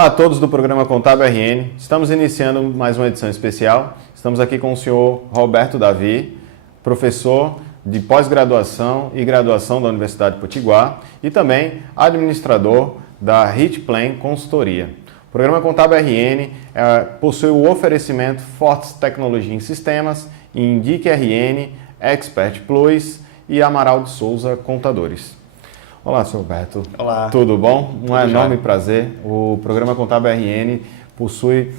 Olá a todos do programa Contábil RN. Estamos iniciando mais uma edição especial. Estamos aqui com o senhor Roberto Davi, professor de pós-graduação e graduação da Universidade Potiguar e também administrador da HitPlan Consultoria. O programa Contábil RN possui o oferecimento Fortes Tecnologia em Sistemas, Indique RN, Expert Plus e Amaral de Souza Contadores. Olá, senhor Roberto. Olá. Tudo bom? Um enorme já. prazer. O programa Contábil RN possui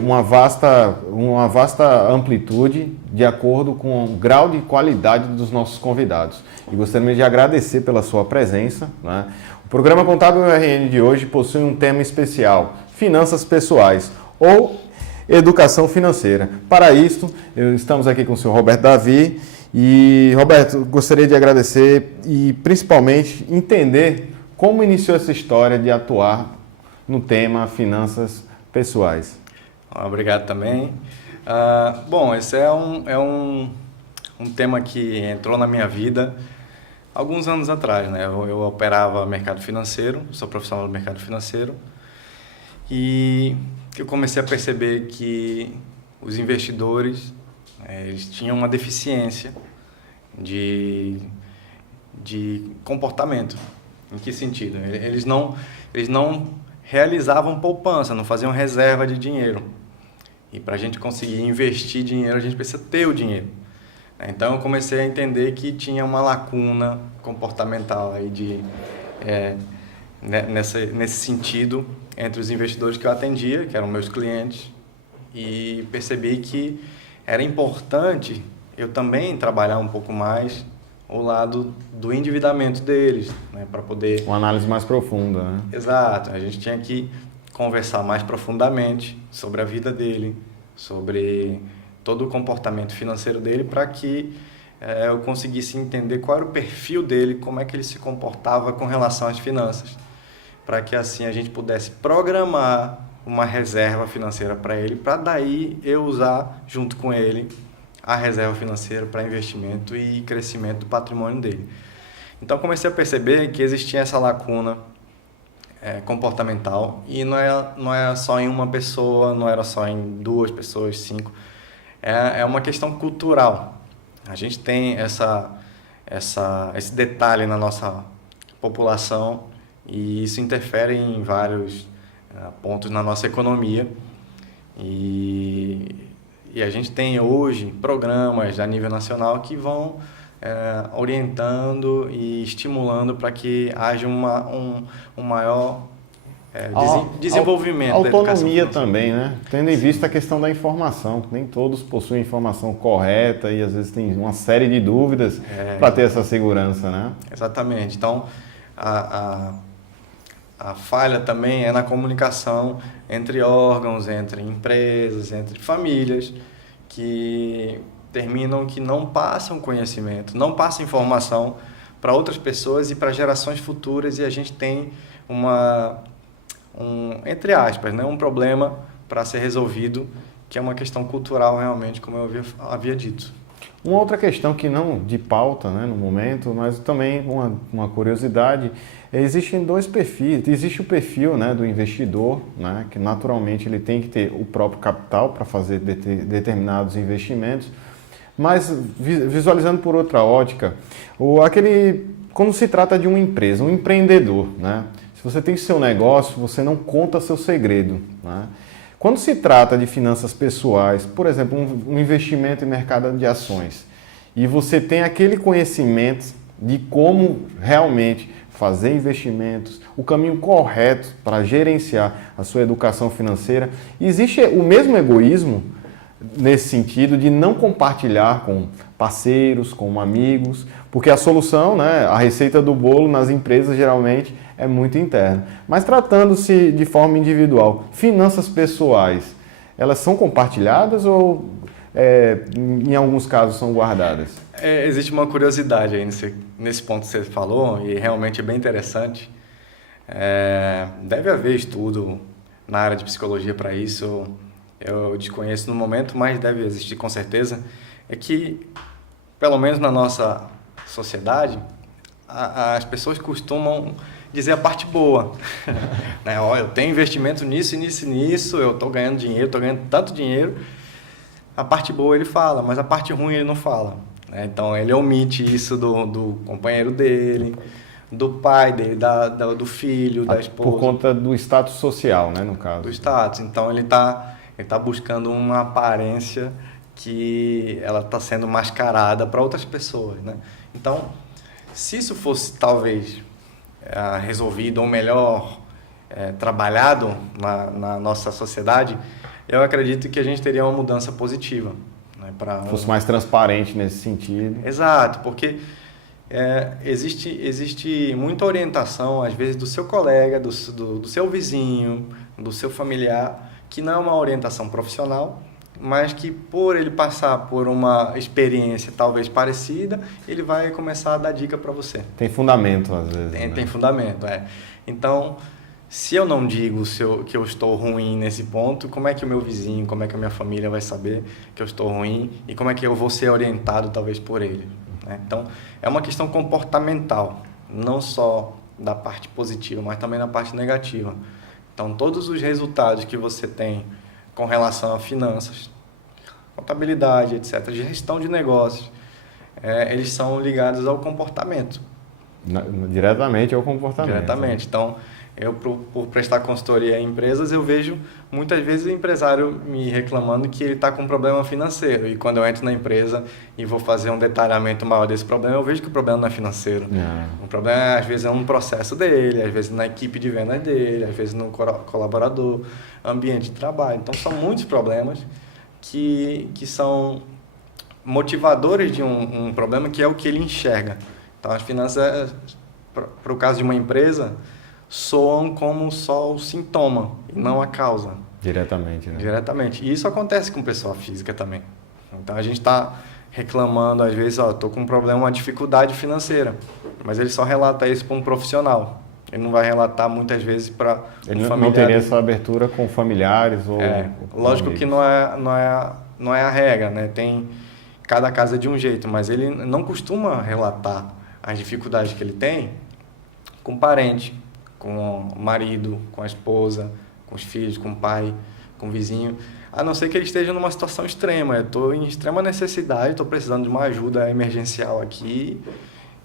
uma vasta amplitude de acordo com o grau de qualidade dos nossos convidados. E gostaria de agradecer pela sua presença, né? O programa Contábil RN de hoje possui um tema especial, finanças pessoais ou educação financeira. Para isso, estamos aqui com o senhor Roberto Davi. E, Roberto, gostaria de agradecer e, principalmente, entender como iniciou essa história de atuar no tema finanças pessoais. Obrigado também. Bom, esse é um tema que entrou na minha vida alguns anos atrás, né? Eu operava mercado financeiro, sou profissional do mercado financeiro, e eu comecei a perceber que os investidores eles tinham uma deficiência de comportamento. Em que sentido? Eles não realizavam poupança, não faziam reserva de dinheiro. E para a gente conseguir investir dinheiro, a gente precisa ter o dinheiro. Então eu comecei a entender que tinha uma lacuna comportamental aí nesse sentido entre os investidores que eu atendia, que eram meus clientes, e percebi que era importante eu também trabalhar um pouco mais o lado do endividamento deles, né, para poder... Uma análise mais profunda, né? Exato. A gente tinha que conversar mais profundamente sobre a vida dele, sobre todo o comportamento financeiro dele, para que eu conseguisse entender qual era o perfil dele, como é que ele se comportava com relação às finanças, para que assim a gente pudesse programar uma reserva financeira para ele, para daí eu usar junto com ele a reserva financeira para investimento e crescimento do patrimônio dele. Então comecei a perceber que existia essa lacuna comportamental, e não é só em uma pessoa, não era só em 2 pessoas, 5, é uma questão cultural. A gente tem esse detalhe na nossa população, e isso interfere em vários pontos na nossa economia, e a gente tem hoje programas a nível nacional que vão orientando e estimulando para que haja um maior desenvolvimento da educação autonomia financeira. Também, né? Tendo em vista a questão da informação, nem todos possuem informação correta e às vezes tem uma série de dúvidas para ter essa segurança, né? Exatamente. Então, a falha também é na comunicação entre órgãos, entre empresas, entre famílias, que terminam que não passam conhecimento, não passam informação para outras pessoas e para gerações futuras, e a gente tem entre aspas, né, um problema para ser resolvido, que é uma questão cultural realmente, como eu havia dito. Uma outra questão que não de pauta, né, no momento, mas também uma curiosidade, existem 2 perfis. Existe o perfil, né, do investidor, né, que naturalmente ele tem que ter o próprio capital para fazer determinados investimentos, mas visualizando por outra ótica, quando se trata de uma empresa, um empreendedor, né, se você tem seu negócio, você não conta seu segredo, né? Quando se trata de finanças pessoais, por exemplo, um investimento em mercado de ações, e você tem aquele conhecimento de como realmente fazer investimentos, o caminho correto para gerenciar a sua educação financeira, existe o mesmo egoísmo nesse sentido de não compartilhar com parceiros, com amigos, porque a solução, né, a receita do bolo nas empresas geralmente é muito interna. Mas tratando-se de forma individual, finanças pessoais, elas são compartilhadas ou em alguns casos são guardadas? Existe uma curiosidade aí nesse ponto que você falou, e realmente é bem interessante. Deve haver estudo na área de psicologia para isso, eu desconheço no momento, mas deve existir com certeza. É que, pelo menos na nossa sociedade, as pessoas costumam dizer a parte boa. Né? Ó, eu tenho investimento nisso, nisso e nisso, eu estou ganhando dinheiro, estou ganhando tanto dinheiro. A parte boa ele fala, mas a parte ruim ele não fala. Né? Então ele omite isso do companheiro dele, do pai dele, do filho, da esposa. Por conta do status social, né, no caso. Do status. Então ele tá buscando uma aparência que ela está sendo mascarada para outras pessoas. Né? Então, se isso fosse talvez resolvido ou melhor trabalhado na nossa sociedade, eu acredito que a gente teria uma mudança positiva. Né, fosse mais transparente nesse sentido. Exato, porque existe muita orientação, às vezes, do seu colega, do seu vizinho, do seu familiar, que não é uma orientação profissional, mas que por ele passar por uma experiência talvez parecida, ele vai começar a dar dica para você. Tem fundamento, às vezes. Tem fundamento, Então, se eu não digo que eu estou ruim nesse ponto, como é que o meu vizinho, como é que a minha família vai saber que eu estou ruim e como é que eu vou ser orientado talvez por ele? Né? Então, é uma questão comportamental, não só da parte positiva, mas também da parte negativa. Então, todos os resultados que você tem com relação a finanças, contabilidade, etc., gestão de negócios, eles são ligados ao comportamento. Diretamente ao comportamento. Diretamente. Então, eu, por prestar consultoria em empresas, eu vejo muitas vezes o empresário me reclamando que ele está com um problema financeiro. E quando eu entro na empresa e vou fazer um detalhamento maior desse problema, eu vejo que o problema não é financeiro. O problema, às vezes, é um processo dele, às vezes na equipe de vendas dele, às vezes no colaborador, ambiente de trabalho. Então, são muitos problemas que são motivadores de um problema que é o que ele enxerga. Então, as finanças, para o caso de uma empresa, soam como só o sintoma e não a causa. Diretamente, né? Diretamente. E isso acontece com pessoa física também. Então a gente está reclamando, às vezes, estou com um problema, uma dificuldade financeira, mas ele só relata isso para um profissional. Ele não vai relatar muitas vezes para um familiar. Ele não teria essa abertura com familiares ou lógico amigos. Que não é a regra, né? Cada caso é de um jeito, mas ele não costuma relatar as dificuldades que ele tem com parente, com o marido, com a esposa, com os filhos, com o pai, com o vizinho, a não ser que ele esteja numa situação extrema. Eu estou em extrema necessidade, estou precisando de uma ajuda emergencial aqui.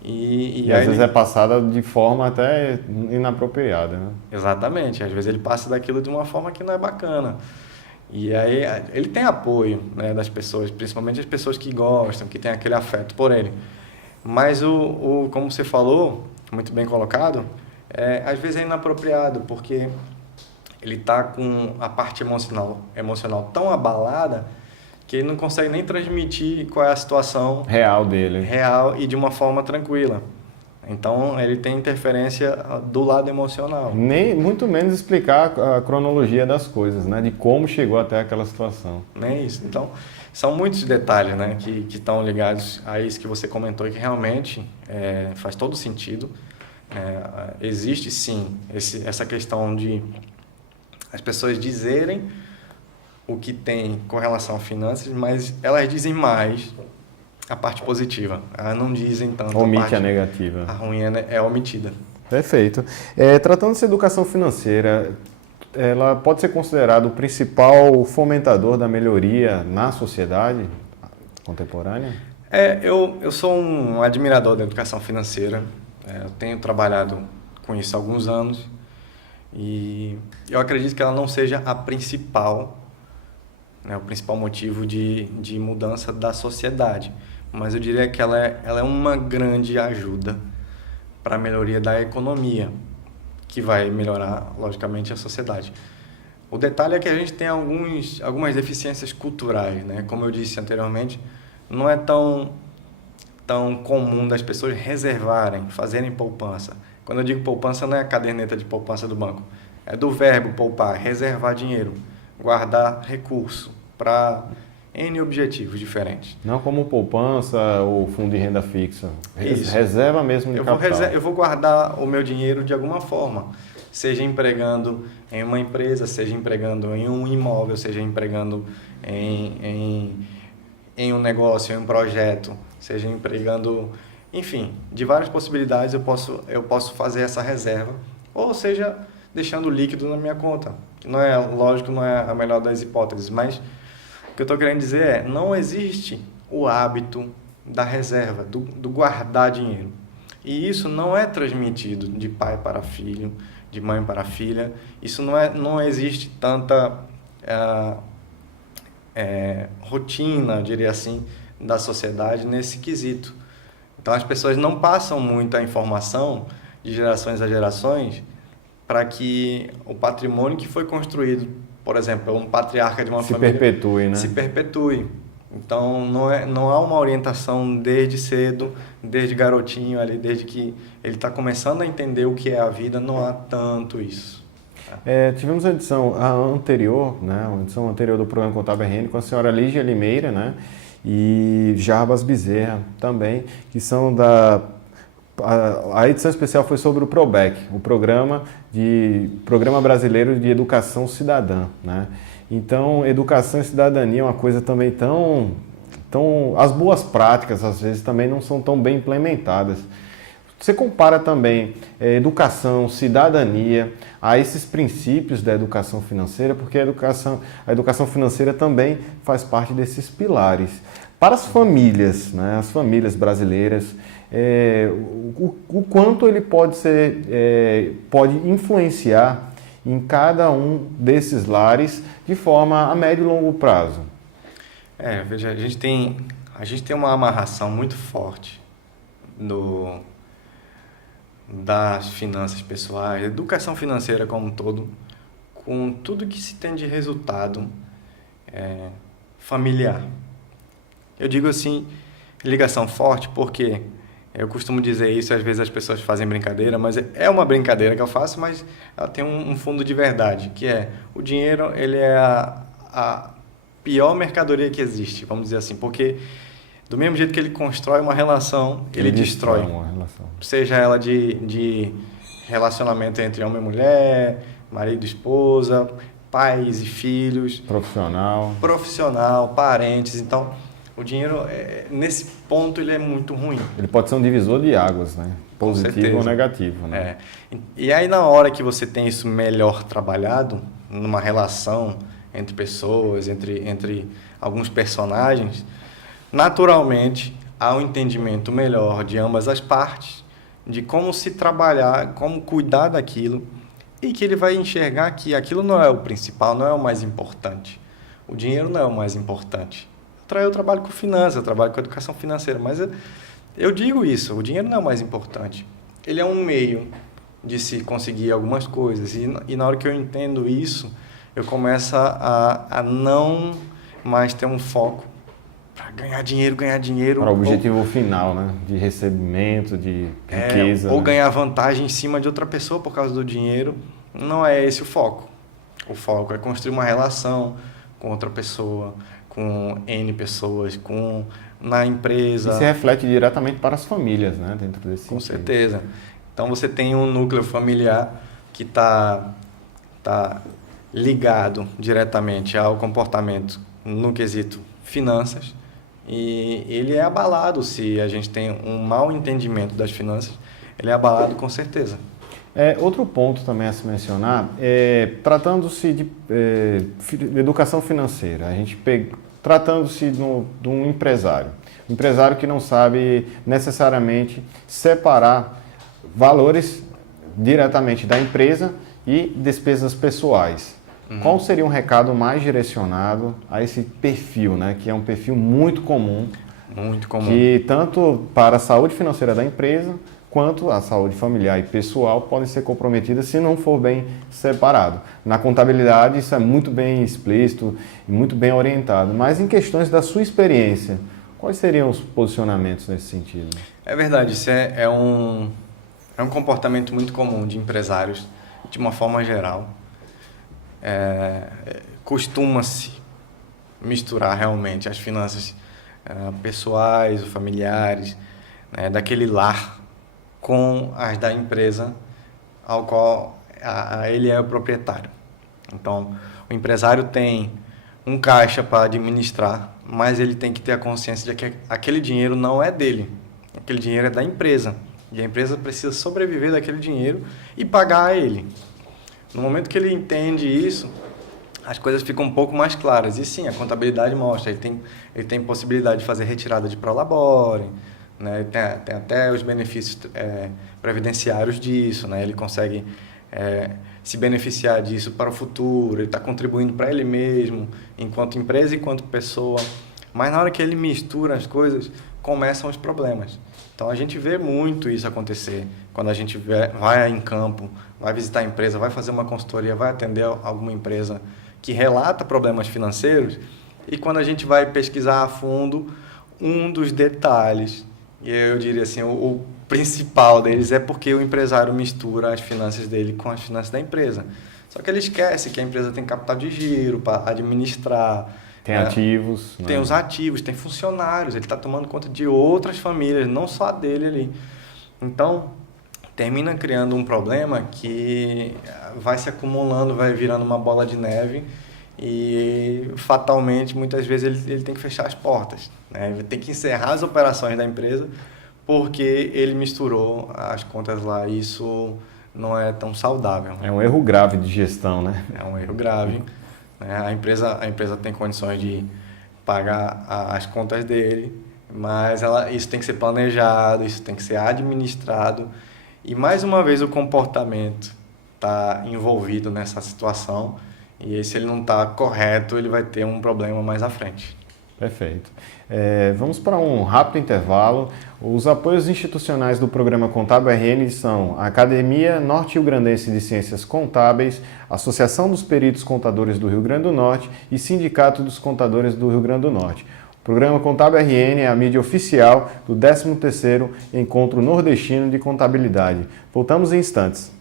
E às vezes é passada de forma até inapropriada, né? Exatamente, às vezes ele passa daquilo de uma forma que não é bacana. E aí ele tem apoio, né, das pessoas, principalmente as pessoas que gostam, que têm aquele afeto por ele. Mas como você falou, muito bem colocado, às vezes é inapropriado, porque ele está com a parte emocional tão abalada que ele não consegue nem transmitir qual é a situação real dele. Real e de uma forma tranquila. Então, ele tem interferência do lado emocional. Nem muito menos explicar a cronologia das coisas, né? De como chegou até aquela situação. Nem isso. Então, são muitos detalhes, né, que estão ligados a isso que você comentou e que realmente faz todo sentido. Existe sim essa questão de as pessoas dizerem o que tem com relação a finanças, mas elas dizem mais a parte positiva. Elas não dizem tanto Omite a negativa. A ruim é omitida. Perfeito. Tratando-se de educação financeira, ela pode ser considerada o principal fomentador da melhoria na sociedade contemporânea? Eu sou um admirador da educação financeira. Eu tenho trabalhado com isso há alguns anos e eu acredito que ela não seja a principal, né, o principal motivo de mudança da sociedade, mas eu diria que ela é uma grande ajuda para a melhoria da economia, que vai melhorar, logicamente, a sociedade. O detalhe é que a gente tem algumas deficiências culturais, né? Como eu disse anteriormente, não é tão comum das pessoas reservarem, fazerem poupança. Quando eu digo poupança, não é a caderneta de poupança do banco. É do verbo poupar, reservar dinheiro, guardar recurso para N objetivos diferentes. Não como poupança ou fundo de renda fixa. Isso. Reserva mesmo de capital. Eu vou guardar o meu dinheiro de alguma forma. Seja empregando em uma empresa, seja empregando em um imóvel, seja empregando em um negócio, em um projeto, seja empregando Enfim, de várias possibilidades eu posso fazer essa reserva, ou seja, deixando líquido na minha conta. Não é, lógico, não é a melhor das hipóteses, mas o que eu estou querendo dizer é, não existe o hábito da reserva, do guardar dinheiro. E isso não é transmitido de pai para filho, de mãe para filha. Isso não existe tanta rotina, diria assim, da sociedade nesse quesito. Então as pessoas não passam muita informação de gerações a gerações para que o patrimônio que foi construído, por exemplo, um patriarca de uma família se perpetue, né? Se perpetue. Então não há uma orientação desde cedo, desde garotinho ali, desde que ele está começando a entender o que é a vida, não há tanto isso. Tivemos a edição anterior, né, uma edição anterior do programa Contábil RN com a senhora Lígia Limeira, né, e Jarbas Bezerra também, que são a edição especial foi sobre o PROBEC, o Programa Brasileiro de Educação Cidadã, né? Então, educação e cidadania é uma coisa também tão... As boas práticas, às vezes, também não são tão bem implementadas. Você compara também educação, cidadania, a esses princípios da educação financeira, porque a educação financeira também faz parte desses pilares. Para as famílias, né, as famílias brasileiras, o quanto ele pode influenciar em cada um desses lares de forma a médio e longo prazo? Veja, a gente tem uma amarração muito forte das finanças pessoais, educação financeira como um todo, com tudo que se tem de resultado familiar. Eu digo assim, ligação forte, porque eu costumo dizer isso, às vezes as pessoas fazem brincadeira, mas é uma brincadeira que eu faço, mas ela tem um fundo de verdade, que é o dinheiro, ele é a pior mercadoria que existe, vamos dizer assim, porque do mesmo jeito que ele constrói uma relação, ele destrói uma relação. Seja ela de relacionamento entre homem e mulher, marido e esposa, pais e filhos, profissional, parentes. Então, o dinheiro, nesse ponto, ele é muito ruim. Ele pode ser um divisor de águas, né? Positivo ou negativo, né? E aí, na hora que você tem isso melhor trabalhado, numa relação entre pessoas, entre alguns personagens, naturalmente, há um entendimento melhor de ambas as partes, de como se trabalhar, como cuidar daquilo, e que ele vai enxergar que aquilo não é o principal, não é o mais importante. O dinheiro não é o mais importante. Eu trabalho com finanças, eu trabalho com educação financeira, mas eu digo isso, o dinheiro não é o mais importante. Ele é um meio de se conseguir algumas coisas, e na hora que eu entendo isso, eu começo a não mais ter um foco para ganhar dinheiro. Para o objetivo final, né? De recebimento, de riqueza. Ou ganhar vantagem em cima de outra pessoa por causa do dinheiro. Não é esse o foco. O foco é construir uma relação com outra pessoa, com N pessoas, na empresa. E se reflete diretamente para as famílias, né? Dentro desse Com sentido. certeza. Então você tem um núcleo familiar que está ligado diretamente ao comportamento no quesito finanças, e ele é abalado se a gente tem um mau entendimento das finanças, ele é abalado com certeza. Outro ponto também a se mencionar, tratando-se de educação financeira, tratando-se de um empresário que não sabe necessariamente separar valores diretamente da empresa e despesas pessoais. Qual seria um recado mais direcionado a esse perfil, né? Que é um perfil muito comum. Muito comum. Que tanto para a saúde financeira da empresa, quanto a saúde familiar e pessoal podem ser comprometidas se não for bem separado. Na contabilidade isso é muito bem explícito e muito bem orientado, mas em questões da sua experiência, quais seriam os posicionamentos nesse sentido? É verdade, isso é um comportamento muito comum de empresários, de uma forma geral. Costuma-se misturar realmente as finanças pessoais, familiares, né, daquele lar com as da empresa ao qual ele é o proprietário. Então, o empresário tem um caixa para administrar, mas ele tem que ter a consciência de que aquele dinheiro não é dele. aquele dinheiro é da empresa. E a empresa precisa sobreviver daquele dinheiro e pagar a ele. No momento que ele entende isso, as coisas ficam um pouco mais claras. E sim, a contabilidade mostra, ele tem possibilidade de fazer retirada de prolabore, né? Tem até os benefícios previdenciários disso, né? Ele consegue se beneficiar disso para o futuro, ele está contribuindo para ele mesmo, enquanto empresa e enquanto pessoa. Mas na hora que ele mistura as coisas, começam os problemas. Então a gente vê muito isso acontecer. Quando a gente vai em campo, vai visitar a empresa, vai fazer uma consultoria, vai atender alguma empresa que relata problemas financeiros, e quando a gente vai pesquisar a fundo, um dos detalhes, e eu diria assim, o principal deles é porque o empresário mistura as finanças dele com as finanças da empresa. Só que ele esquece que a empresa tem capital de giro para administrar. Tem ativos. Tem os ativos, tem funcionários, ele está tomando conta de outras famílias, não só a dele ali. Então, termina criando um problema que vai se acumulando, vai virando uma bola de neve e, fatalmente, muitas vezes ele tem que fechar as portas, né? Ele tem que encerrar as operações da empresa porque ele misturou as contas lá e isso não é tão saudável. É um erro grave de gestão, né? É um erro grave. A empresa tem condições de pagar as contas dele, mas isso tem que ser planejado, isso tem que ser administrado. E, mais uma vez, o comportamento está envolvido nessa situação. E se ele não está correto, ele vai ter um problema mais à frente. Perfeito. Vamos para um rápido intervalo. Os apoios institucionais do programa Contábil RN são a Academia Norte-Rio-Grandense de Ciências Contábeis, Associação dos Peritos Contadores do Rio Grande do Norte e Sindicato dos Contadores do Rio Grande do Norte. O programa Contábil RN é a mídia oficial do 13º Encontro Nordestino de Contabilidade. Voltamos em instantes.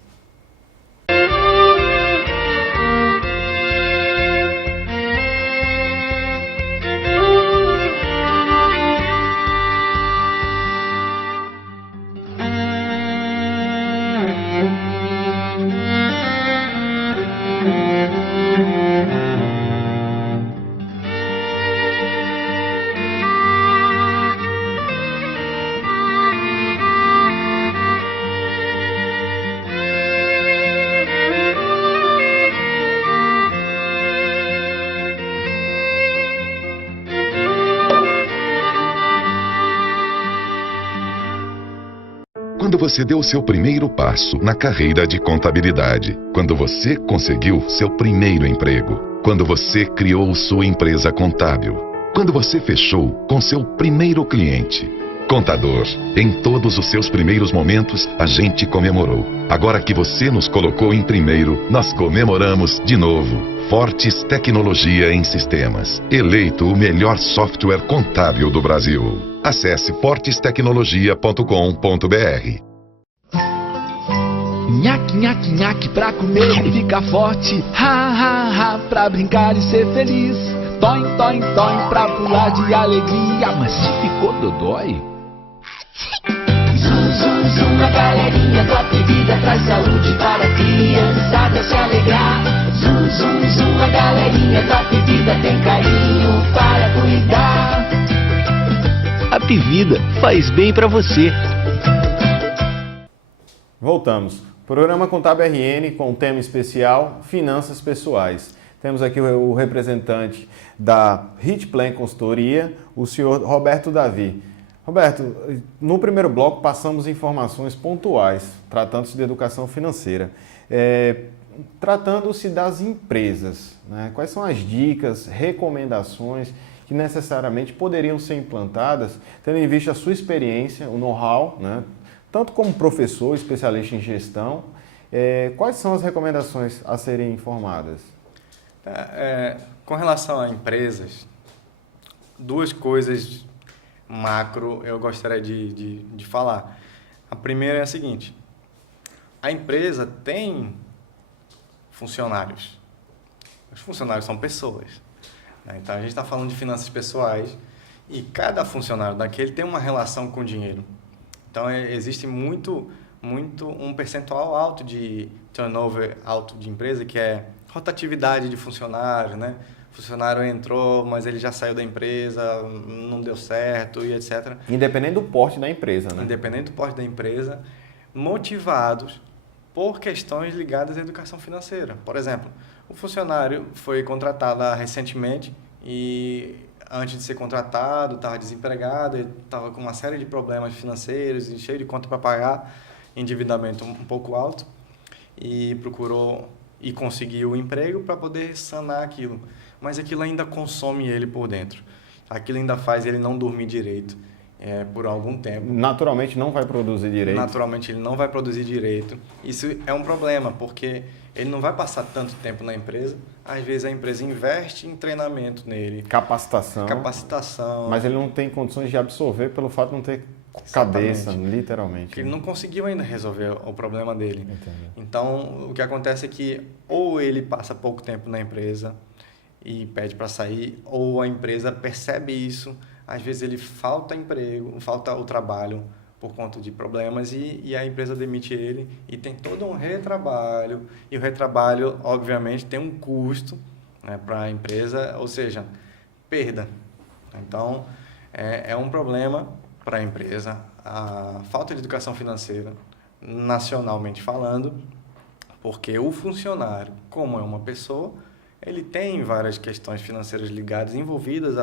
Quando você deu o seu primeiro passo na carreira de contabilidade, quando você conseguiu seu primeiro emprego, quando você criou sua empresa contábil, quando você fechou com seu primeiro cliente. Contador, em todos os seus primeiros momentos, a gente comemorou. Agora que você nos colocou em primeiro, nós comemoramos de novo. Fortes Tecnologia em Sistemas. Eleito o melhor software contábil do Brasil. Acesse fortestecnologia.com.br. Nhaque, nhaque, nhaque pra comer e ficar forte. Ha, ha, ha, pra brincar e ser feliz. Toim, toim, toim, pra pular de alegria. Mas se ficou dodói? Zum, zum, zum, a galerinha Top Vida traz saúde para a criançada se alegrar. Zum, zum, zum, a galerinha Top Vida tem carinho para cuidar. A Vida faz bem para você. Voltamos. Programa Contábil RN com tema especial Finanças Pessoais. Temos aqui o representante da Hitplan Consultoria, o senhor Roberto Davi. Roberto, no primeiro bloco passamos informações pontuais, tratando-se de educação financeira. Tratando-se das empresas, né? Quais são as dicas, recomendações que necessariamente poderiam ser implantadas, tendo em vista a sua experiência, o know-how, né? Tanto como professor, especialista em gestão, quais são as recomendações a serem informadas? Com relação a empresas, duas coisas macro eu gostaria de falar. A primeira é a seguinte: a empresa tem funcionários. Os funcionários são pessoas, né? Então a gente está falando de finanças pessoais e cada funcionário daquele tem uma relação com o dinheiro. Então existe muito um percentual alto de turnover alto de empresa, que é rotatividade de funcionários, né? funcionário entrou, mas ele já saiu da empresa, não deu certo e etc. Independente do porte da empresa, né? Independente do porte da empresa, motivados por questões ligadas à educação financeira. Por exemplo, o funcionário foi contratado recentemente e antes de ser contratado estava desempregado, estava com uma série de problemas financeiros e cheio de conta para pagar, endividamento um pouco alto, e procurou e conseguiu o emprego para poder sanar aquilo. Mas aquilo ainda consome ele por dentro. Aquilo ainda faz ele não dormir direito por algum tempo. Naturalmente não vai produzir direito. Naturalmente ele não vai produzir direito. Isso é um problema, porque ele não vai passar tanto tempo na empresa. Às vezes a empresa investe em treinamento nele. Capacitação. Mas ele não tem condições de absorver pelo fato de não ter cabeça, literalmente. Porque ele não conseguiu ainda resolver o problema dele. Entendi. Então, o que acontece é que ou ele passa pouco tempo na empresa e pede para sair, ou a empresa percebe isso, às vezes ele falta emprego, falta o trabalho por conta de problemas e a empresa demite ele e tem todo um retrabalho, e o retrabalho, obviamente, tem um custo, né, para a empresa, ou seja, perda. Então, é um problema para a empresa a falta de educação financeira, nacionalmente falando, porque o funcionário, como é uma pessoa, ele tem várias questões financeiras ligadas, envolvidas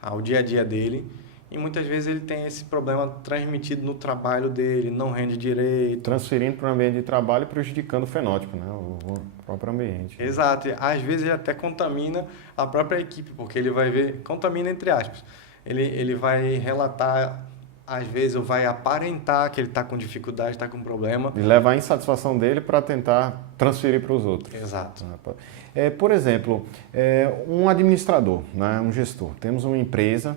ao dia a dia dele, e muitas vezes ele tem esse problema transmitido no trabalho dele, não rende direito. Transferindo para o ambiente de trabalho e prejudicando o fenótipo, né? O próprio ambiente. Exato. E, às vezes ele até contamina a própria equipe, porque ele vai ver, contamina entre aspas, ele vai relatar, às vezes, ou vai aparentar que ele está com dificuldade, está com problema. E levar a insatisfação dele para tentar transferir para os outros. Exato. Por exemplo, um administrador, né, um gestor. Temos uma empresa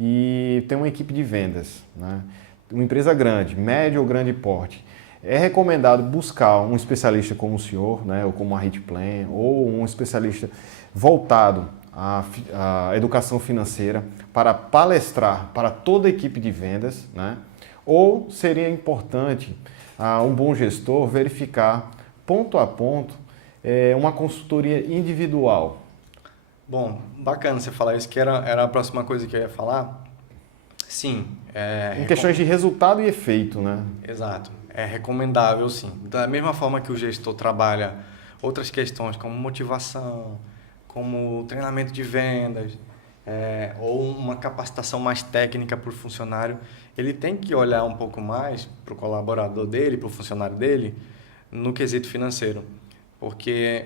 e tem uma equipe de vendas, né? Uma empresa grande, médio ou grande porte. É recomendado buscar um especialista como o senhor, né, ou como a Hitplan, ou um especialista voltado à educação financeira para palestrar para toda a equipe de vendas, né? Ou seria importante um bom gestor verificar ponto a ponto uma consultoria individual? Bom, bacana você falar isso, que era a próxima coisa que eu ia falar. Sim. Em questões de resultado e efeito, né? Exato. É recomendável, sim. Da mesma forma que o gestor trabalha outras questões como motivação, como treinamento de vendas, ou uma capacitação mais técnica para o funcionário, ele tem que olhar um pouco mais para o colaborador dele, para o funcionário dele, no quesito financeiro. Porque,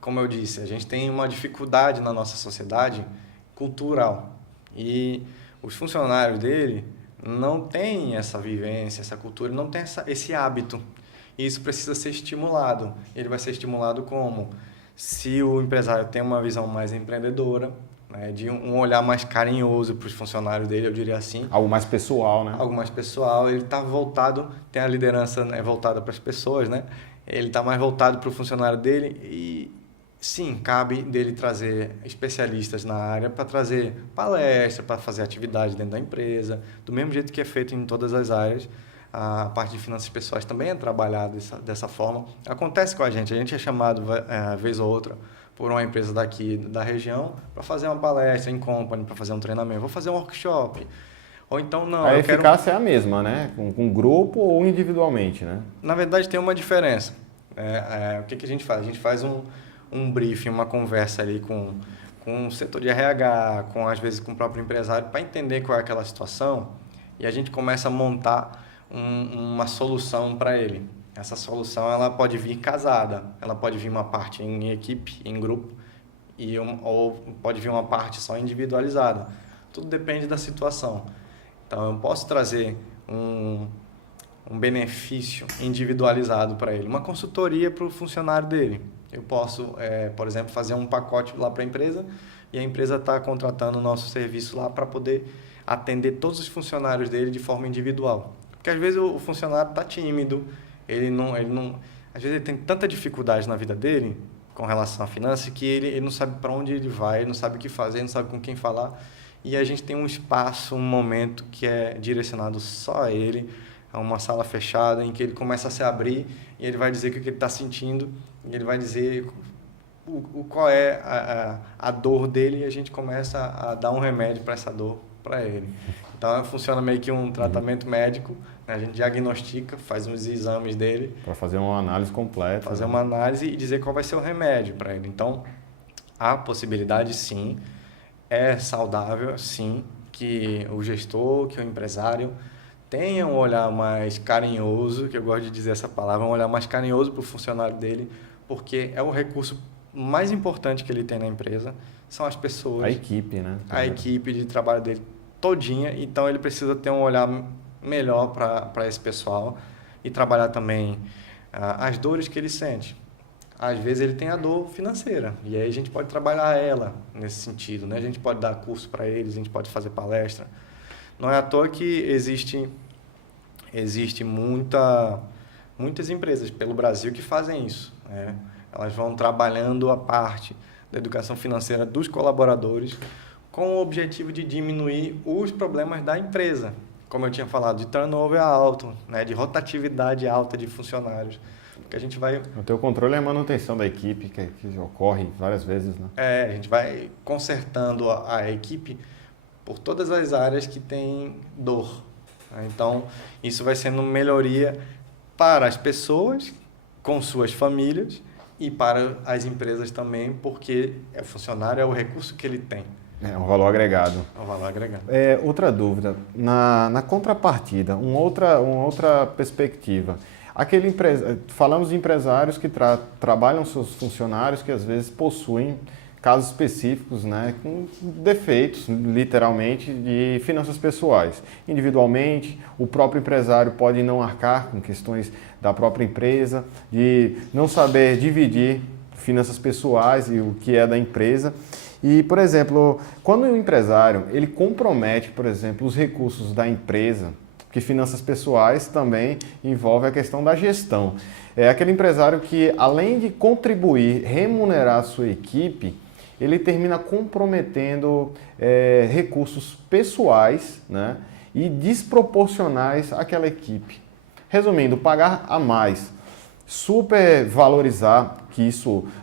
como eu disse, a gente tem uma dificuldade na nossa sociedade cultural. E os funcionários dele não têm essa vivência, essa cultura, não têm esse hábito. E isso precisa ser estimulado. Ele vai ser estimulado como? Se o empresário tem uma visão mais empreendedora, né, de um olhar mais carinhoso para os funcionários dele, eu diria assim. Algo mais pessoal, né? Algo mais pessoal. Ele está voltado, tem a liderança, né, voltada para as pessoas, né? Ele está mais voltado para o funcionário dele e, sim, cabe dele trazer especialistas na área para trazer palestra, para fazer atividade dentro da empresa, do mesmo jeito que é feito em todas as áreas. A parte de finanças pessoais também é trabalhada dessa forma. Acontece com a gente é chamado, vez ou outra, por uma empresa daqui da região para fazer uma palestra em company, para fazer um treinamento, vou fazer um workshop. Ou então, não. A eficácia é a mesma, né? Com grupo ou individualmente, né? Na verdade, tem uma diferença. O que a gente faz? A gente faz um briefing, uma conversa ali com o setor de RH, às vezes com o próprio empresário, para entender qual é aquela situação, e a gente começa a montar uma solução para ele. Essa solução ela pode vir casada, ela pode vir uma parte em equipe, em grupo, ou pode vir uma parte só individualizada. Tudo depende da situação. Então, eu posso trazer um benefício individualizado para ele, uma consultoria para o funcionário dele. Eu posso, por exemplo, fazer um pacote lá para a empresa e a empresa está contratando o nosso serviço lá para poder atender todos os funcionários dele de forma individual. Porque às vezes o funcionário está tímido, às vezes ele tem tanta dificuldade na vida dele com relação à finança que ele não sabe para onde ele vai, ele não sabe o que fazer, ele não sabe com quem falar. E a gente tem um espaço, um momento que é direcionado só a ele, a uma sala fechada em que ele começa a se abrir e ele vai dizer o que ele está sentindo e ele vai dizer qual é a dor dele e a gente começa a dar um remédio para essa dor para ele. Então, funciona meio que um tratamento médico, né? A gente diagnostica, faz uns exames dele. Para fazer uma análise completa. Fazer uma análise e dizer qual vai ser o remédio para ele. Então, há possibilidade, sim, é saudável, sim, que o gestor, que o empresário tenha um olhar mais carinhoso, que eu gosto de dizer essa palavra, um olhar mais carinhoso para o funcionário dele, porque é o recurso mais importante que ele tem na empresa, são as pessoas. A equipe, né? A equipe de trabalho dele todinha, então ele precisa ter um olhar melhor para esse pessoal e trabalhar também as dores que ele sente. Às vezes ele tem a dor financeira, e aí a gente pode trabalhar ela nesse sentido, né? A gente pode dar curso para eles, a gente pode fazer palestra. Não é à toa que existe muitas empresas pelo Brasil que fazem isso, né? Elas vão trabalhando a parte da educação financeira dos colaboradores com o objetivo de diminuir os problemas da empresa. Como eu tinha falado, de turnover alto, né? De rotatividade alta de funcionários. Porque a gente vai... O teu controle é a manutenção da equipe, que ocorre várias vezes, né? a gente vai consertando a equipe por todas as áreas que tem dor. Então, isso vai sendo melhoria para as pessoas, com suas famílias, e para as empresas também, porque o funcionário é o recurso que ele tem. É um valor agregado. É um valor agregado. Outra dúvida, na contrapartida, uma outra perspectiva. Falamos de empresários que trabalham seus funcionários que às vezes possuem casos específicos, né, com defeitos, literalmente, de finanças pessoais. Individualmente, o próprio empresário pode não arcar com questões da própria empresa, de não saber dividir finanças pessoais e o que é da empresa. E, por exemplo, quando o empresário ele compromete, por exemplo, os recursos da empresa, porque finanças pessoais também envolve a questão da gestão. É aquele empresário que, além de contribuir, remunerar a sua equipe, ele termina comprometendo recursos pessoais, né, e desproporcionais àquela equipe. Resumindo, pagar a mais, supervalorizar, que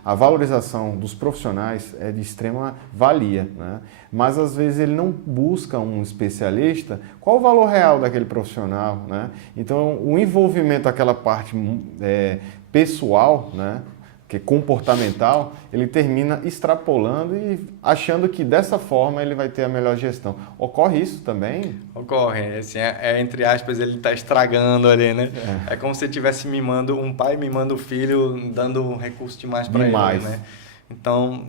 a valorização dos profissionais é de extrema valia, né? Mas às vezes ele não busca um especialista, qual o valor real daquele profissional, né? Então o envolvimento daquela parte pessoal, né, que é comportamental, ele termina extrapolando e achando que dessa forma ele vai ter a melhor gestão. Ocorre isso também? Ocorre, assim, entre aspas, ele está estragando ali, né? É como se ele estivesse mimando, um pai mimando o filho, dando um recurso demais para ele, né? Então,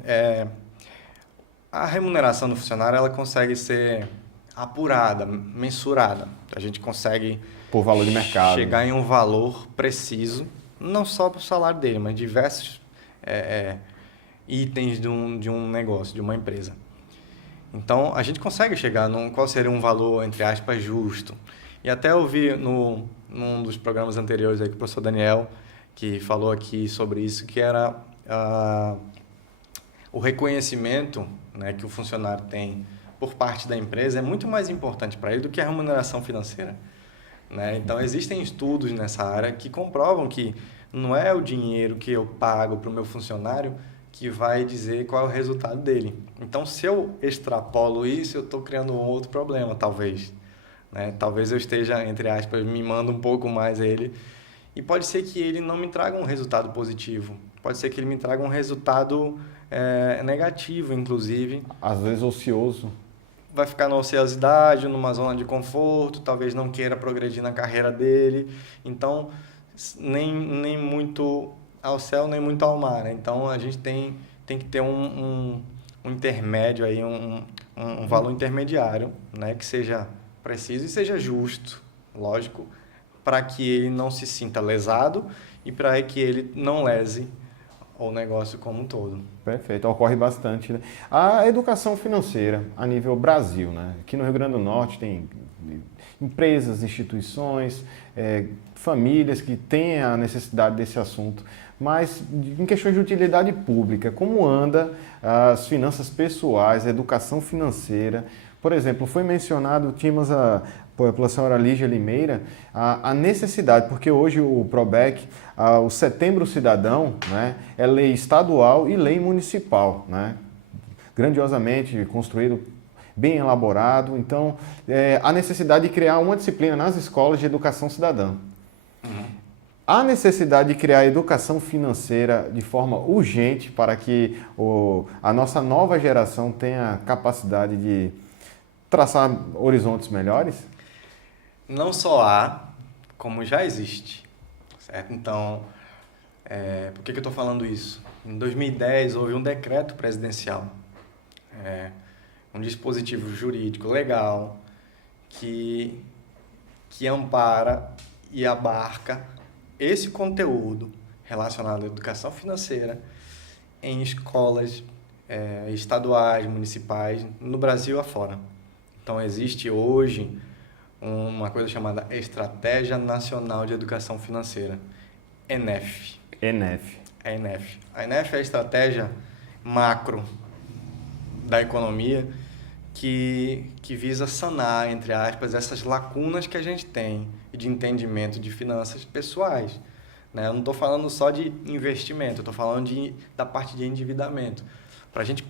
a remuneração do funcionário, ela consegue ser apurada, mensurada. A gente consegue... Por valor de mercado. Chegar em um valor preciso, não só para o salário dele, mas diversos itens de um negócio, de uma empresa. Então, a gente consegue chegar num qual seria um valor, entre aspas, justo. E até eu vi num dos programas anteriores aí com o professor Daniel, que falou aqui sobre isso, que era o reconhecimento, né, que o funcionário tem por parte da empresa é muito mais importante para ele do que a remuneração financeira, né? Então, existem estudos nessa área que comprovam que não é o dinheiro que eu pago para o meu funcionário que vai dizer qual é o resultado dele. Então, se eu extrapolo isso, eu estou criando um outro problema, talvez, né? Talvez eu esteja, entre aspas, mimando um pouco mais ele. E pode ser que ele não me traga um resultado positivo. Pode ser que ele me traga um resultado negativo, inclusive. Às vezes ocioso. Vai ficar na ociosidade, numa zona de conforto, talvez não queira progredir na carreira dele. Então, nem muito ao céu, nem muito ao mar, né? Então, a gente tem que ter um intermédio, aí, um valor intermediário, né? Que seja preciso e seja justo, lógico, para que ele não se sinta lesado e para que ele não lese o negócio como um todo. Perfeito, ocorre bastante, né? A educação financeira a nível Brasil, né? Aqui no Rio Grande do Norte tem empresas, instituições, famílias que têm a necessidade desse assunto, mas em questões de utilidade pública, como anda as finanças pessoais, a educação financeira Por exemplo, foi mencionado, tínhamos pela senhora Lígia Limeira, a necessidade, porque hoje o PROBEC, o Setembro Cidadão, né, é lei estadual e lei municipal, né, grandiosamente construído, bem elaborado. Então, a necessidade de criar uma disciplina nas escolas de educação cidadã. Há necessidade de criar educação financeira de forma urgente para que a nossa nova geração tenha capacidade de traçar horizontes melhores? Não só há, como já existe, certo? Então, por que eu estou falando isso? Em 2010 houve um decreto presidencial, um dispositivo jurídico legal que ampara e abarca esse conteúdo relacionado à educação financeira em escolas estaduais, municipais, no Brasil afora. Então, existe hoje uma coisa chamada Estratégia Nacional de Educação Financeira, ENEF. A ENEF é a estratégia macro da economia que visa sanar, entre aspas, essas lacunas que a gente tem de entendimento de finanças pessoais, né? Eu não estou falando só de investimento, eu estou falando da parte de endividamento. Para a gente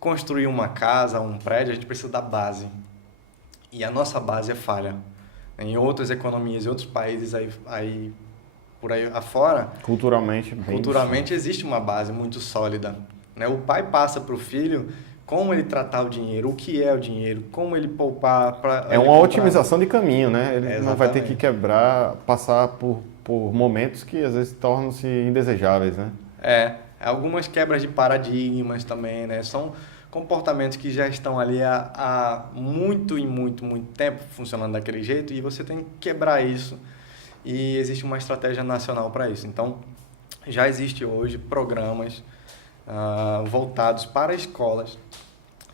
construir uma casa, um prédio, a gente precisa da base. E a nossa base é falha. Em outras economias, em outros países por aí afora, culturalmente existe uma base muito sólida, né? O pai passa para o filho como ele tratar o dinheiro, o que é o dinheiro, como ele poupar. É uma otimização de caminho, né? Ele não vai ter que passar por momentos que às vezes tornam-se indesejáveis, né? Algumas quebras de paradigmas também, né? São comportamentos que já estão ali há muito tempo funcionando daquele jeito e você tem que quebrar isso. E existe uma estratégia nacional para isso. Então, já existe hoje programas voltados para escolas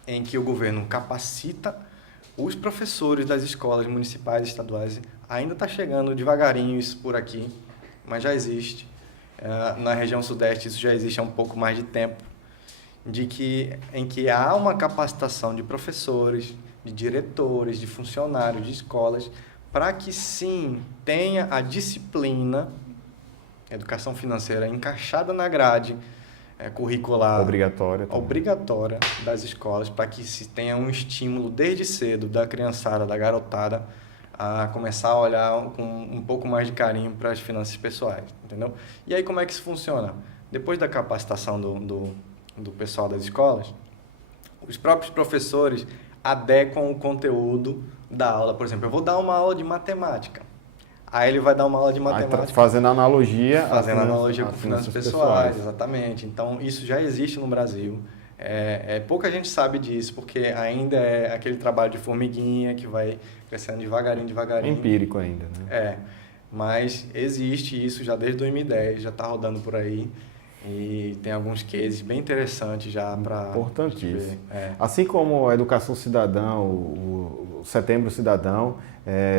em que o governo capacita os professores das escolas municipais e estaduais. Ainda está chegando devagarinho isso por aqui, mas já existe. Na região sudeste isso já existe há um pouco mais de tempo, em que há uma capacitação de professores, de diretores, de funcionários de escolas, para que sim tenha a disciplina, educação financeira encaixada na grade curricular obrigatória das escolas, para que se tenha um estímulo desde cedo da criançada, da garotada, a começar a olhar com um pouco mais de carinho para as finanças pessoais, entendeu? E aí como é que isso funciona? Depois da capacitação do pessoal das escolas, os próprios professores adequam o conteúdo da aula. Por exemplo, eu vou dar uma aula de matemática. Aí ele vai dar uma aula de matemática. Fazendo analogia com finanças pessoais, exatamente. Então, isso já existe no Brasil. Pouca gente sabe disso, porque ainda é aquele trabalho de formiguinha que vai crescendo devagarinho. Empírico ainda, né? Mas existe isso já desde 2010, já está rodando por aí. E tem alguns cases bem interessantes já para... Importantíssimo. Assim como a educação cidadã, o Setembro Cidadão,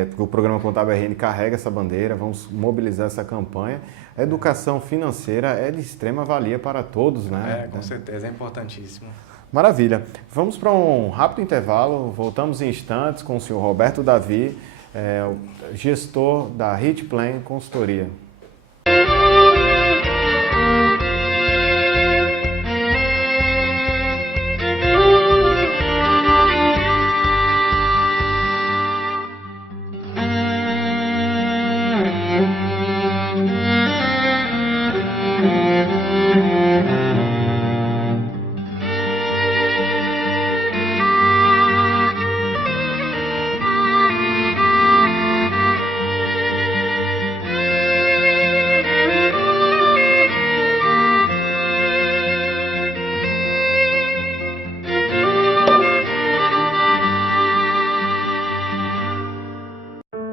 porque o Programa Contábil RN carrega essa bandeira, vamos mobilizar essa campanha. A educação financeira é de extrema valia para todos, né? Com certeza, é importantíssimo. Maravilha. Vamos para um rápido intervalo, voltamos em instantes com o senhor Roberto Davi, gestor da Hitplan Consultoria.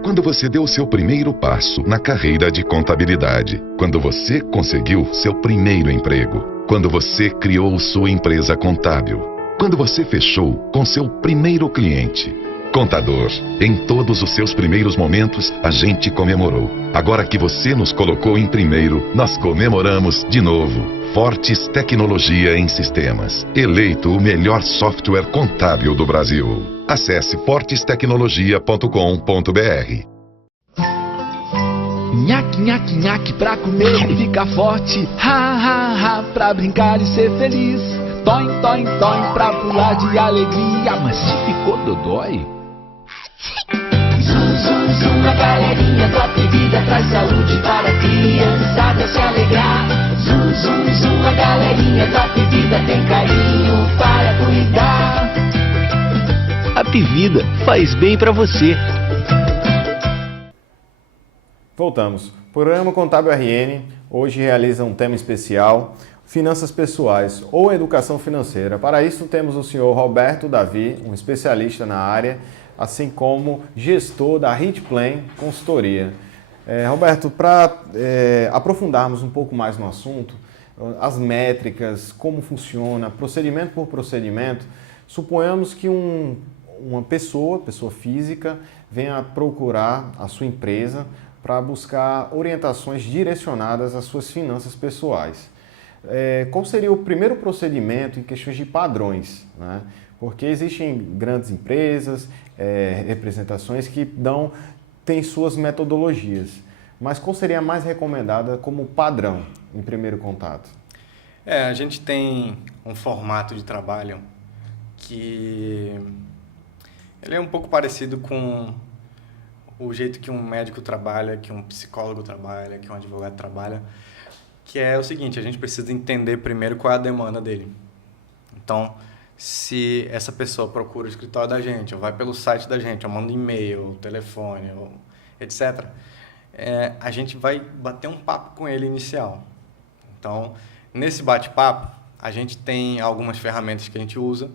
Quando você deu seu primeiro passo na carreira de contabilidade, quando você conseguiu seu primeiro emprego, quando você criou sua empresa contábil, quando você fechou com seu primeiro cliente. Contador, em todos os seus primeiros momentos, a gente comemorou. Agora que você nos colocou em primeiro, nós comemoramos de novo. Fortes Tecnologia em Sistemas. Eleito o melhor software contábil do Brasil. Acesse fortestecnologia.com.br. Nhaque, nhaque, nhaque pra comer e ficar forte. Ha, ha, ha, pra brincar e ser feliz. Toim, toim, toim, pra pular de alegria. Mas se ficou dodói? Zum, zum, zum, a galerinha Top Vida traz saúde para a criançada se alegrar. Zum, zum, zum, a galerinha Top Vida tem carinho para cuidar. Apvida faz bem pra você. Voltamos. O programa Contábil RN hoje realiza um tema especial, finanças pessoais ou educação financeira. Para isso temos o senhor Roberto Davi, um especialista na área, assim como gestor da Hitplan Consultoria. Roberto, para aprofundarmos um pouco mais no assunto, as métricas, como funciona, procedimento por procedimento, suponhamos que uma pessoa física, venha procurar a sua empresa para buscar orientações direcionadas às suas finanças pessoais. Qual seria o primeiro procedimento em questões de padrões, né? Porque existem grandes empresas, representações que têm suas metodologias, mas qual seria a mais recomendada como padrão em primeiro contato? A gente tem um formato de trabalho que ele é um pouco parecido com o jeito que um médico trabalha, que um psicólogo trabalha, que um advogado trabalha, que é o seguinte: a gente precisa entender primeiro qual é a demanda dele. Então, se essa pessoa procura o escritório da gente, ou vai pelo site da gente, ou manda e-mail, ou telefone, ou etc., a gente vai bater um papo com ele inicial. Então, nesse bate-papo, a gente tem algumas ferramentas que a gente usa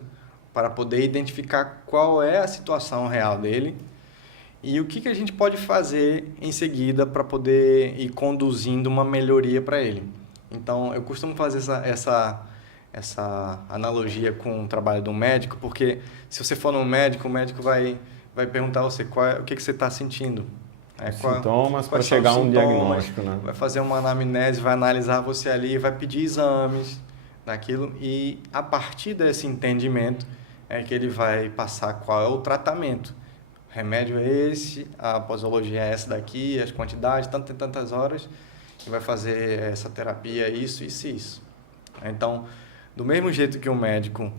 para poder identificar qual é a situação real dele e o que a gente pode fazer em seguida para poder ir conduzindo uma melhoria para ele. Então, eu costumo fazer essa analogia com o trabalho do médico, porque se você for no médico, o médico vai perguntar a você o que você está sentindo. Sintomas para chegar a um diagnóstico, né? Vai fazer uma anamnese, vai analisar você ali, vai pedir exames daquilo e a partir desse entendimento é que ele vai passar qual é o tratamento. O remédio é esse, a posologia é essa daqui, as quantidades, tantas horas, e vai fazer essa terapia, isso. Então, do mesmo jeito que o médico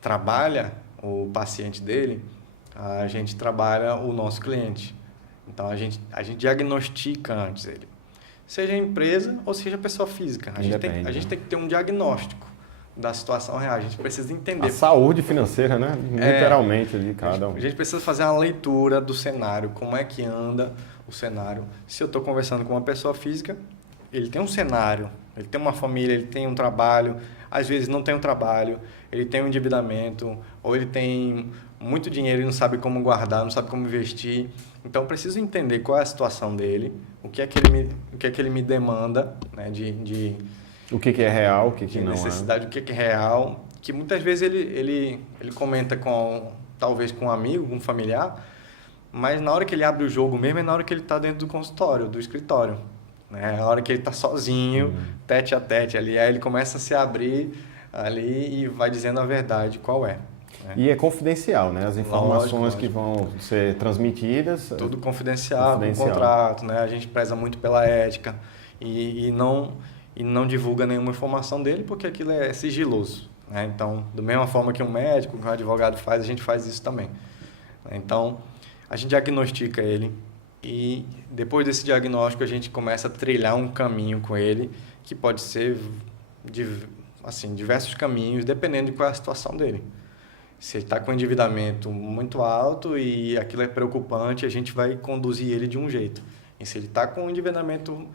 trabalha o paciente dele, a gente trabalha o nosso cliente. Então, a gente diagnostica antes ele. Seja empresa ou seja pessoa física. A gente tem que ter um diagnóstico da situação real. A gente precisa entender. A saúde financeira, né? Literalmente ali, cada um. A gente precisa fazer uma leitura do cenário, como é que anda o cenário. Se eu estou conversando com uma pessoa física, ele tem um cenário, ele tem uma família, ele tem um trabalho, às vezes não tem um trabalho, ele tem um endividamento, ou ele tem muito dinheiro e não sabe como guardar, não sabe como investir. Então, eu preciso entender qual é a situação dele, o que é que ele me demanda, né, o que é real, o que não é. Necessidade, o que é real, que muitas vezes ele comenta talvez com um amigo, com um familiar, mas na hora que ele abre o jogo mesmo é na hora que ele está dentro do consultório, do escritório. Né? A hora que ele está sozinho, tete a tete ali, aí ele começa a se abrir ali e vai dizendo a verdade qual é. Né? E é confidencial, né? As informações que vão ser transmitidas... Tudo confidencial, com contrato, né? A gente preza muito pela ética e não divulga nenhuma informação dele porque aquilo é sigiloso. Né? Então, da mesma forma que um médico, que um advogado faz, a gente faz isso também. Então, a gente diagnostica ele e depois desse diagnóstico a gente começa a trilhar um caminho com ele que pode ser diversos caminhos, dependendo de qual é a situação dele. Se ele está com endividamento muito alto e aquilo é preocupante, a gente vai conduzir ele de um jeito. E se ele está com um endividamento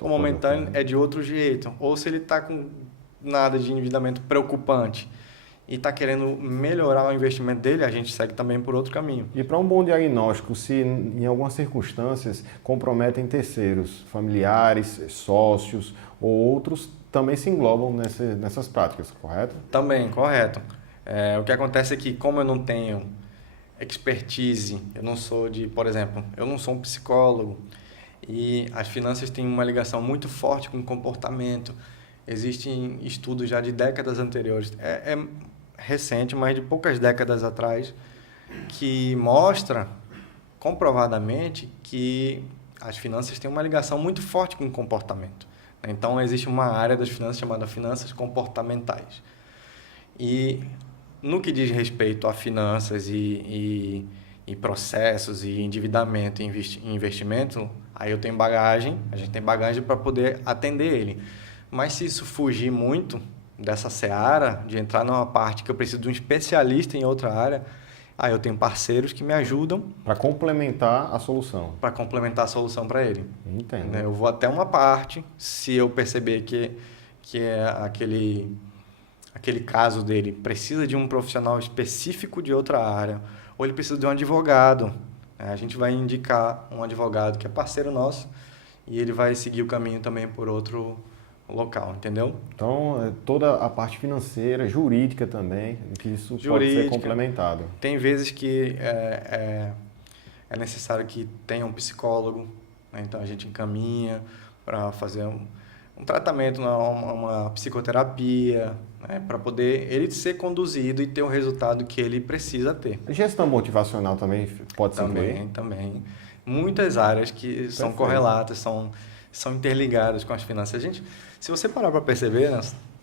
momentâneo, é de outro jeito. Ou se ele está com nada de endividamento preocupante e está querendo melhorar o investimento dele, a gente segue também por outro caminho. E para um bom diagnóstico, se em algumas circunstâncias comprometem terceiros, familiares, sócios ou outros, também se englobam nessas práticas, correto? Também, correto. O que acontece é que, como eu não tenho expertise, eu não sou um psicólogo, E as finanças têm uma ligação muito forte com o comportamento. Existem estudos já de décadas anteriores, é recente, mas de poucas décadas atrás, que mostra comprovadamente que as finanças têm uma ligação muito forte com o comportamento. Então, existe uma área das finanças chamada finanças comportamentais. E no que diz respeito a finanças e processos e endividamento e investimento, aí eu tenho bagagem, a gente tem bagagem para poder atender ele. Mas se isso fugir muito dessa seara, de entrar numa parte que eu preciso de um especialista em outra área, aí eu tenho parceiros que me ajudam Para complementar a solução. para complementar a solução para ele. Entendo. Eu vou até uma parte, se eu perceber que é aquele caso dele precisa de um profissional específico de outra área, ou ele precisa de um advogado. A gente vai indicar um advogado que é parceiro nosso e ele vai seguir o caminho também por outro local, entendeu? Então, toda a parte financeira, jurídica também, que isso pode ser complementado. Tem vezes que é necessário que tenha um psicólogo, né? Então a gente encaminha para fazer um tratamento, uma psicoterapia, né? Para poder ele ser conduzido e ter o resultado que ele precisa ter. Gestão motivacional também pode ser bem? Também. Muitas áreas que são correlatas, são interligadas com as finanças. Se você parar para perceber, né,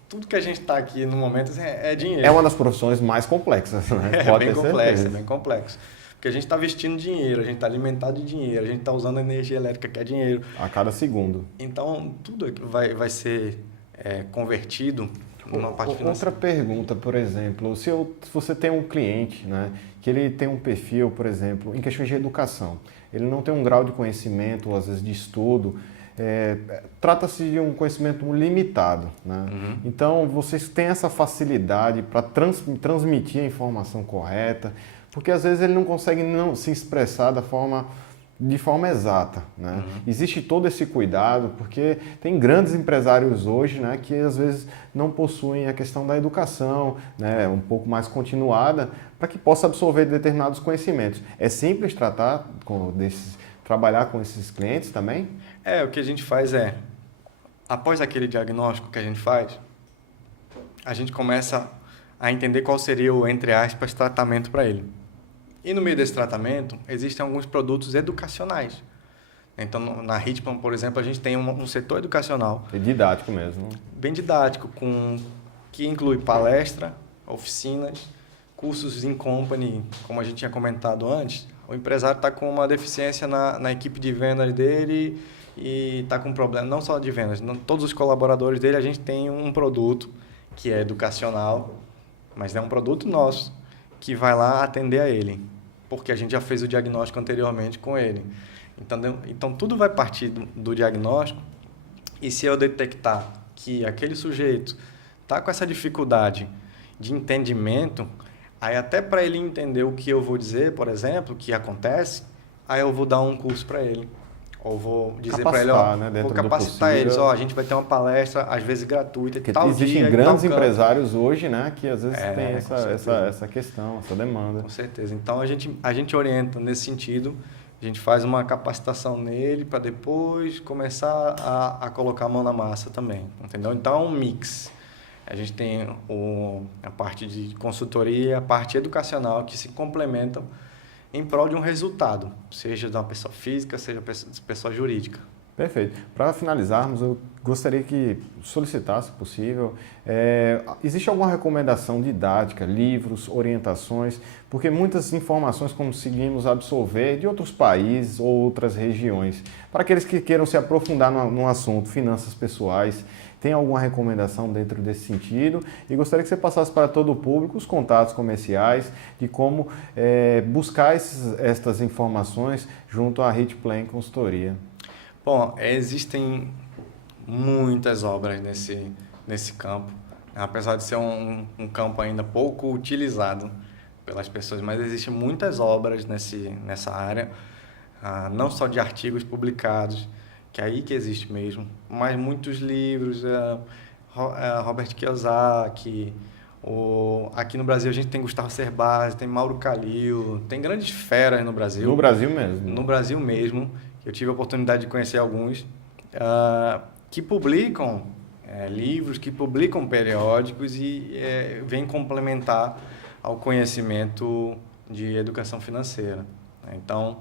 tudo que a gente está aqui no momento é dinheiro. É uma das profissões mais complexas, né? É bem complexo. Porque a gente está vestindo dinheiro, a gente está alimentado de dinheiro, a gente está usando energia elétrica que é dinheiro. A cada segundo. Então, tudo vai ser convertido numa parte financeira. Outra pergunta, por exemplo, se você tem um cliente, né, que ele tem um perfil, por exemplo, em questões de educação, ele não tem um grau de conhecimento, ou às vezes de estudo, trata-se de um conhecimento limitado, né? Uhum. Então, vocês têm essa facilidade para transmitir a informação correta, porque às vezes ele não consegue se expressar de forma exata, né? Uhum. Existe todo esse cuidado, porque tem grandes empresários hoje, né, que às vezes não possuem a questão da educação, né, um pouco mais continuada, para que possa absorver determinados conhecimentos. É simples trabalhar com esses clientes também? O que a gente faz após aquele diagnóstico que a gente faz, a gente começa a entender qual seria o, entre aspas, tratamento para ele. E no meio desse tratamento, existem alguns produtos educacionais. Então, na Hitplan, por exemplo, a gente tem um setor educacional. É didático mesmo. Bem didático, que inclui palestra, oficinas, cursos in company, como a gente tinha comentado antes. O empresário está com uma deficiência na equipe de vendas dele e está com problema, não só de vendas, todos os colaboradores dele, a gente tem um produto que é educacional, mas é um produto nosso, que vai lá atender a ele, porque a gente já fez o diagnóstico anteriormente com ele. Então tudo vai partir do diagnóstico, e se eu detectar que aquele sujeito está com essa dificuldade de entendimento, aí até para ele entender o que eu vou dizer, por exemplo, o que acontece, aí eu vou dar um curso para ele. Ou vou dizer para ele, vou capacitar eles, a gente vai ter uma palestra, às vezes gratuita, tal dia. Existem grandes empresários hoje, né, que às vezes tem essa questão, essa demanda. Com certeza. Então, a gente orienta nesse sentido, a gente faz uma capacitação nele para depois começar a colocar a mão na massa também, entendeu? Então, é um mix. A gente tem a parte de consultoria e a parte educacional que se complementam em prol de um resultado, seja de uma pessoa física, seja de pessoa jurídica. Perfeito. Para finalizarmos, eu gostaria que solicitasse, se possível, existe alguma recomendação didática, livros, orientações, porque muitas informações conseguimos absorver de outros países ou outras regiões. Para aqueles que queiram se aprofundar no assunto, finanças pessoais, tem alguma recomendação dentro desse sentido? E gostaria que você passasse para todo o público os contatos comerciais de como buscar estas informações junto à Hitplan Consultoria. Bom, existem muitas obras nesse campo, apesar de ser um campo ainda pouco utilizado pelas pessoas, mas existem muitas obras nessa área, não só de artigos publicados, que é aí que existe mesmo, mas muitos livros, Robert Kiyosaki, aqui no Brasil a gente tem Gustavo Cerbasi, tem Mauro Kalil, tem grandes feras no Brasil. No Brasil mesmo? No Brasil mesmo, eu tive a oportunidade de conhecer alguns que publicam livros, que publicam periódicos e vêm complementar ao conhecimento de educação financeira. Então,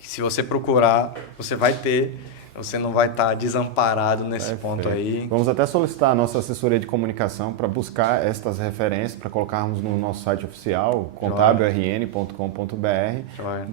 se você procurar, você vai ter, você não vai estar desamparado nesse ponto aí. Vamos até solicitar a nossa assessoria de comunicação para buscar estas referências, para colocarmos no nosso site oficial, contabilrn.com.br,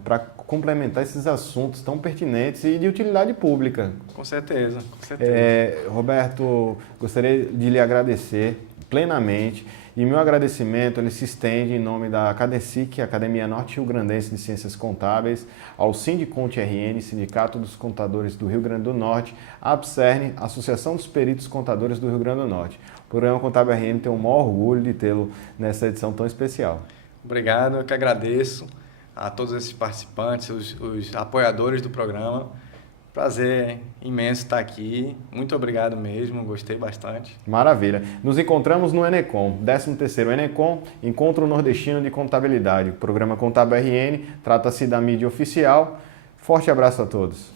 para complementar esses assuntos tão pertinentes e de utilidade pública. Com certeza, com certeza. Roberto, gostaria de lhe agradecer plenamente. E meu agradecimento ele se estende em nome da CADESIC, Academia Norte Rio Grandense de Ciências Contábeis, ao Sindiconte RN, Sindicato dos Contadores do Rio Grande do Norte, à ABSERN, Associação dos Peritos Contadores do Rio Grande do Norte. O programa Contábil RN tem o maior orgulho de tê-lo nessa edição tão especial. Obrigado, eu que agradeço a todos esses participantes, os apoiadores do programa. Prazer imenso estar aqui. Muito obrigado mesmo, gostei bastante. Maravilha. Nos encontramos no Enecom, 13º Enecom, Encontro Nordestino de Contabilidade. O programa Contábil RN trata-se da mídia oficial. Forte abraço a todos.